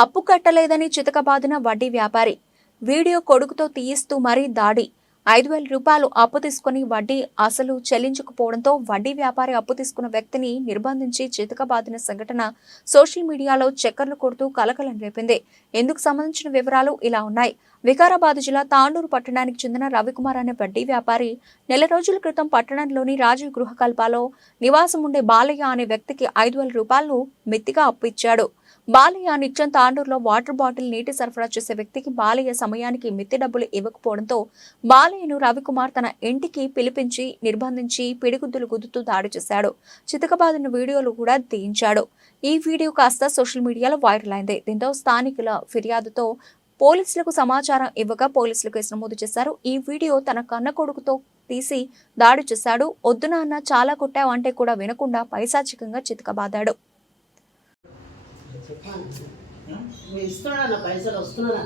అప్పు కట్టలేదని చితకబాదిన వడ్డీ వ్యాపారి. వీడియో కొడుకుతో తీయిస్తూ మరీ దాడి. 5,000 రూపాయలు అప్పు తీసుకుని వడ్డీ అసలు చెల్లించకపోవడంతో వడ్డీ వ్యాపారి అప్పు తీసుకున్న వ్యక్తిని నిర్బంధించి చితకబాదిన సంఘటన సోషల్ మీడియాలో చక్కర్లు కొడుతూ కలకలం రేపింది. ఇందుకు సంబంధించిన వివరాలు ఇలా ఉన్నాయి. వికారాబాద్ జిల్లా తాండూరు పట్టణానికి చెందిన రవికుమార్ అనే వడ్డీ వ్యాపారి నెల రోజుల క్రితం పట్టణంలోని రాజీవ్ గృహకల్పాలో నివాసం ఉండే బాలయ్య అనే వ్యక్తికి 5,000 రూపాయలు మిత్తిగా అప్పు ఇచ్చాడు. బాలయ్య నిత్యం తాండూరులో వాటర్ బాటిల్ నీటి సరఫరా చేసే వ్యక్తికి బాలయ్య సమయానికి మిత్తి డబ్బులు ఇవ్వకపోవడంతో బాలయ్యను రవికుమార్ తన ఇంటికి పిలిపించి నిర్బంధించి పిడిగుద్దులు గుద్దుతూ దాడి చేశాడు. చితకబాదిన వీడియోలు కూడా తీయించాడు. ఈ వీడియో కాస్త సోషల్ మీడియాలో వైరల్ అయింది. దీంతో స్థానికుల ఫిర్యాదుతో పోలీసులకు సమాచారం ఇవ్వగా పోలీసులు కేసు నమోదు చేశారు. ఈ వీడియో తన కన్న కొడుకుతో తీసి దాడి చేశాడు. వద్దు నాన్న, చాలా కొట్టావు అంటే కూడా వినకుండా పైశాచికంగా చితకబాదాడు. పైసలు వస్తున్నాడా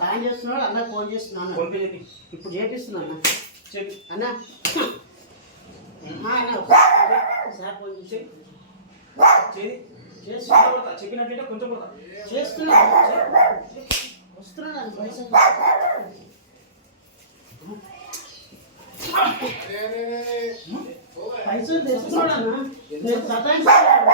తాను చేస్తున్నాడు అన్న ఫోన్ చేస్తున్నాను. ఇప్పుడు చేపిస్తున్నా అన్న సార్ ఫోన్ చేసి చెప్పినట్టు కొంచెం చేస్తున్నా వస్తున్నాను పైసలు పైసలు తెస్తున్నాడు అన్న సతాయిస్తున్నాడు.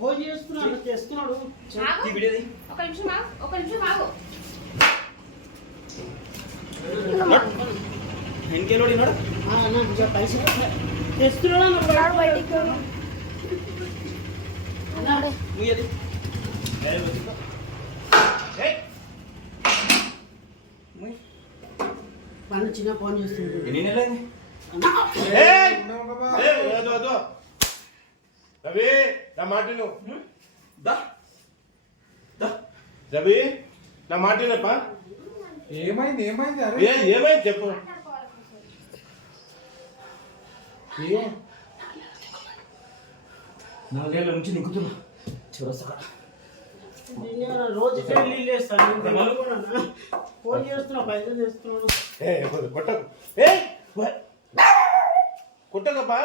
ఫోన్ చేస్తున్నాడు చేస్తున్నాడు. ఒక నిమిషం ఆగు. పైసలు తెస్తున్నాడు పన్ను చిన్న ఫోన్ చేస్తున్నాడు. రవి నా మాట రవి నా మాట ఏమైంది ఏమైంది చెప్పు. 4 ఏళ్ల నుంచి నిక్కుతున్నా చివరసగా రోజు పెళ్లి ఫోన్ చేస్తున్నా పైసలు చేస్తున్నాడు. కొట్టకప్పా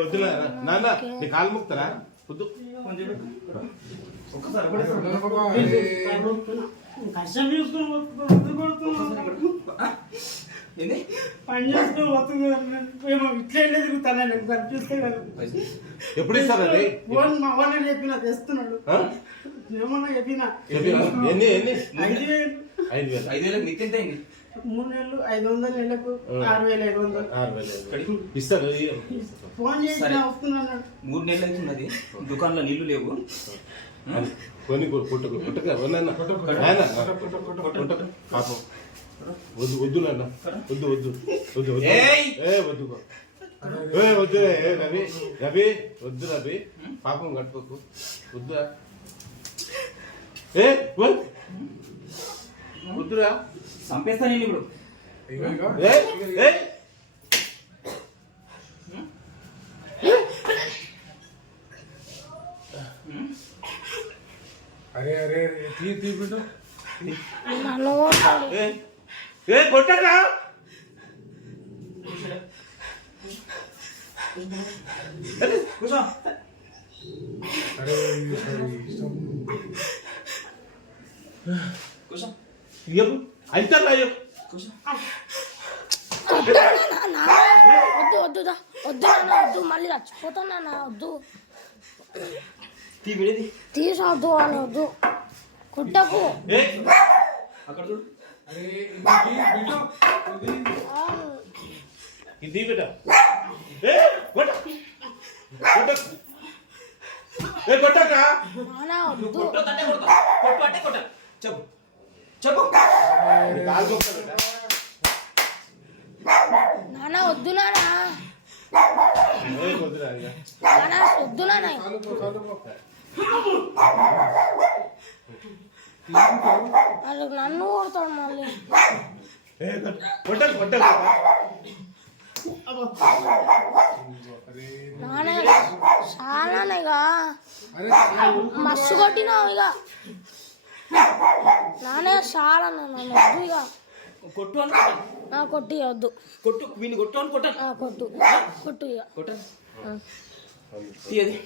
వద్దు నాన్న నీ కాలు ముక్తారా వద్దు. కష్టం పని చేసుకుని ఇట్లా తిరుగుతాను కనిపిస్తే ఎప్పుడు ఇస్తారు అది మా వాళ్ళని చెప్పిన తెస్తున్నాడు. ఏమన్నా చెప్పిన 5,000 మిత్తి 3 నెలలు 500 నెలకు 6,500 ఇస్తారు. ఫోన్ చేసి వస్తున్నాడు. 3 నెలలు అవుతున్నది. దుకాణంలో నీళ్లు లేవు. కొన్ని పుట్టక పాపం వద్దు నాన్న వద్దు వద్దు రవి వద్దు రవి పాపం కట్టుకోకు వద్దురా వద్దురా చంపేస్తా నేను ఇప్పుడు. అరే అరే తీ బిడ్డ కొట్టరా కూర్చో. కూర్చో అవుతారా కూర్చో. వద్దు మళ్ళీ చచ్చిపోతాను. వద్దు తీసొద్దు అని వద్దు. కుట్టకు అక్కడ చూడు. ఇది బిడ్డ కొట్టక చెప్పు చెప్పు కాలు కొడతాడు బిడ్డ. నాన్న వద్దు నాన్న ఏ కొద్దిరా ఇక. నాన్న వద్దు నాన్న వాళ్ళు నన్ను కొడతాడు మళ్ళీ ఏ కొట్టాలి కొట్టాలి నాన్న చాలా ఇక మస్తు కొట్టినావు ఇక నాన్న చాలా నన్ను వద్దు ఇక కొట్టు అని కొట్టాను. కొట్టి వద్దు కొట్టు వీడిని కొట్టు అని కొట్టాను. కొట్టు కొట్టు ఇక కొట్టాను తీయది